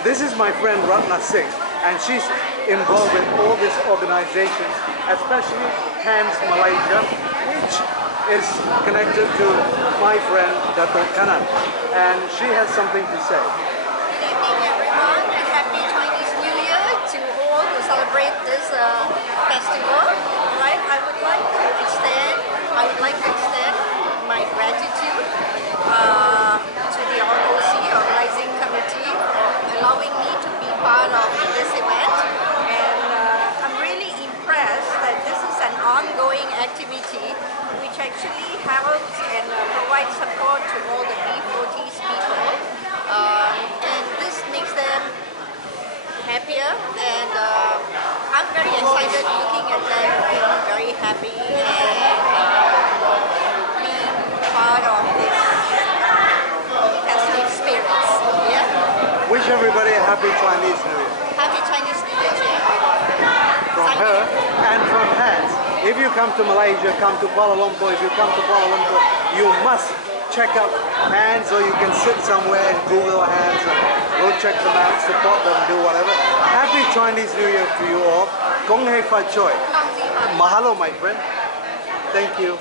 This is my friend Ratna Singh, and she's involved in all these organizations, especially HANDS Malaysia, which is connected to my friend Dato, and she has something to say. Good evening, everyone, and happy Chinese New Year to all who celebrate this festival. Right, I would like to extend my gratitude to the ROC organizing committee for allowing me to be part of this event, and I'm really impressed that this is an ongoing activity which actually helps and provides support to all the B40s people, and this makes them happier, and I'm very excited looking at them being very happy and being part of this festive spirits. Yeah? Wish everybody a happy Chinese New Year. Happy Chinese New Year to everyone. From her and from HANDS. If you come to Malaysia, come to Kuala Lumpur. If you come to Kuala Lumpur, you must check out HANDS, or you can sit somewhere and Google HANDS and go check them out, support them, do whatever. Happy Chinese New Year to you all. Kong Hei Fa Choi. Mahalo, my friend. Thank you.